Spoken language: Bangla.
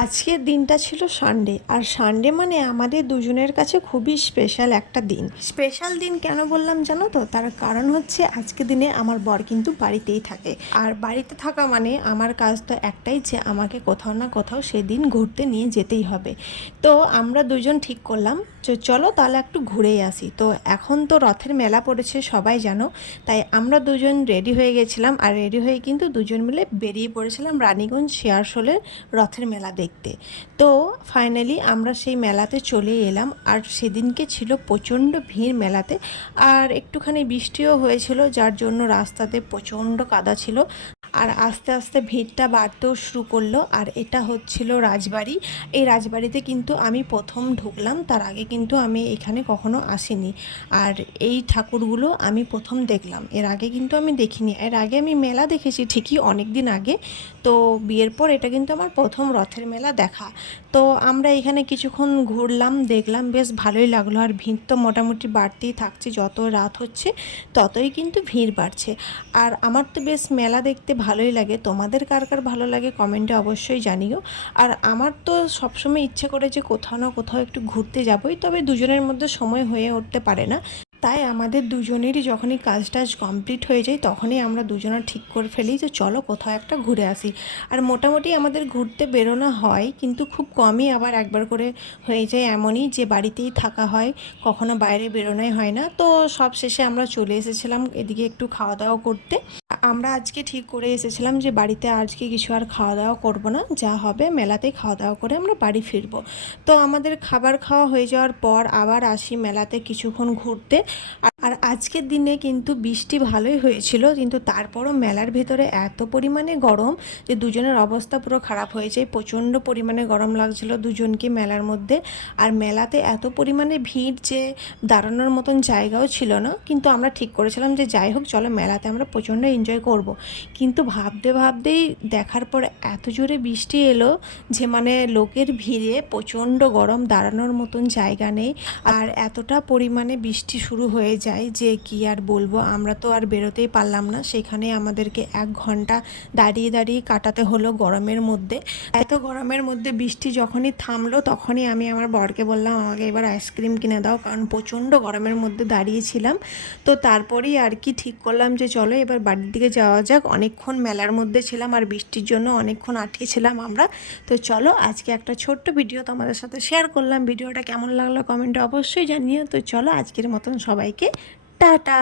আজকের দিনটা ছিল সানডে, আর সানডে মানে আমাদের দুজনের কাছে খুবই স্পেশাল একটা দিন। স্পেশাল দিন কেন বললাম জানো তো? তার কারণ হচ্ছে আজকে দিনে আমার বর কিন্তু বাড়িতেই থাকে, আর বাড়িতে থাকা মানে আমার কাজ তো একটাই, যে আমাকে কোথাও না কোথাও সেদিন ঘুরতে নিয়ে যেতেই হবে। তো আমরা দুজন ঠিক করলাম যে চলো তাহলে একটু ঘুরেই আসি। তো এখন তো রথের মেলা পড়েছে সবাই জানো, তাই আমরা দুজন রেডি হয়ে গেছিলাম, আর রেডি হয়ে কিন্তু দুজন মিলে বেরিয়ে পড়েছিলাম রানীগঞ্জ শেয়ারশোলের রথের মেলা দেখতে। তো ফাইনালি আমরা সেই মেলাতে চলে এলাম, আর সেদিনকে ছিল প্রচণ্ড ভিড় মেলাতে, আর একটুখানি বৃষ্টিও হয়েছিল, যার জন্য রাস্তাতে প্রচণ্ড কাদা ছিল। আর আস্তে আস্তে ভিড়টা বাড়তেও শুরু করলো। আর এটা হচ্ছিল রাজবাড়ি। এই রাজবাড়িতে কিন্তু আমি প্রথম ঢুকলাম, তার আগে কিন্তু আমি এখানে কখনো আসিনি। আর এই ঠাকুরগুলো আমি প্রথম দেখলাম, এর আগে কিন্তু আমি দেখিনি। এর আগে আমি মেলা দেখেছি ঠিকই অনেক দিন আগে, তো বিয়ের পর এটা কিন্তু আমার প্রথম রথের মেলা দেখা। তো আমরা এখানে কিছুক্ষণ ঘুরলাম, দেখলাম, বেশ ভালোই লাগলো। আর ভিড় তো মোটামুটি বাড়তেই থাকছে, যত রাত হচ্ছে ততই কিন্তু ভিড় বাড়ছে। আর আমার তো বেশ মেলা দেখতে ভালোই লাগে, তোমাদের কার কার ভালো লাগে কমেন্টে অবশ্যই জানিও। আর আমার তো সবসময় ইচ্ছে করে যে কোথাও না কোথাও একটু ঘুরতে যাবই, তবে দুজনের মধ্যে সময় হয়ে উঠতে পারে না। তাই আমাদের দুজনেরই যখনই কাজ টাজ কমপ্লিট হয়ে যায় তখনই আমরা দুজনা ঠিক করে ফেলি যে চলো কোথাও একটা ঘুরে আসি। আর মোটামুটি আমাদের ঘুরতে বেরোনো হয়, কিন্তু খুব কমই, আবার একবার করে হয়ে যায় এমনই যে বাড়িতেই থাকা হয়, কখনো বাইরে বেরোনোই হয় না। তো সব শেষে আমরা চলে এসেছিলাম এদিকে একটু খাওয়া দাওয়া করতে। আমরা আজকে ঠিক করে এসেছিলাম যে বাড়িতে আজকে কিছু আর খাওয়া দাওয়া করব না, যা হবে মেলাতে খাওয়া দাওয়া করে আমরা বাড়ি ফিরবো। তো আমাদের খাবার খাওয়া হয়ে যাওয়ার পর আবার আসি মেলাতে কিছুক্ষণ ঘুরতে। আর আজকের দিনে কিন্তু বৃষ্টি ভালোই হয়েছিল, কিন্তু তারপরও মেলার ভেতরে এত পরিমাণে গরম যে দুজনের অবস্থা পুরো খারাপ হয়ে যায়। প্রচণ্ড পরিমাণে গরম লাগছিল দুজনকে মেলার মধ্যে। আর মেলাতে এত পরিমাণে ভিড় যে দাঁড়ানোর মতন জায়গাও ছিল না, কিন্তু আমরা ঠিক করেছিলাম যে যাই হোক চলো মেলাতে আমরা প্রচণ্ড এনজয় করব। কিন্তু ভাবতে ভাবতেই দেখার পর এত জোরে বৃষ্টি এলো যে মানে লোকের ভিড়ে প্রচণ্ড গরম, দাঁড়ানোর মতন জায়গা নেই। আর এতটা পরিমাণে বৃষ্টি শুরু হয়ে যায় যে কি আর বলবো, আমরা তো আর বেরোতেই পারলাম না। সেখানে আমাদেরকে 1 ঘন্টা দাঁড়িয়ে দাঁড়িয়ে কাটাতে হলো গরমের মধ্যে। এত গরমের মধ্যে বৃষ্টি যখনই থামলো তখনই আমি আমার বরকে বললাম আমাকে এবার আইসক্রিম কিনে দাও, কারণ প্রচণ্ড গরমের মধ্যে দাঁড়িয়েছিলাম। তো তারপরেই আর কি ঠিক করলাম যে চলো এবার বাড়ির দিকে যাওয়া যাক। অনেকক্ষণ মেলার মধ্যে ছিলাম আর বৃষ্টির জন্য অনেকক্ষণ আটকে ছিলাম আমরা। তো চলো আজকে একটা ছোট্ট ভিডিও তোমাদের সাথে শেয়ার করলাম। ভিডিওটা কেমন লাগলো কমেন্টে অবশ্যই জানিও। তো চলো আজকের মতন সবাইকে টাটা।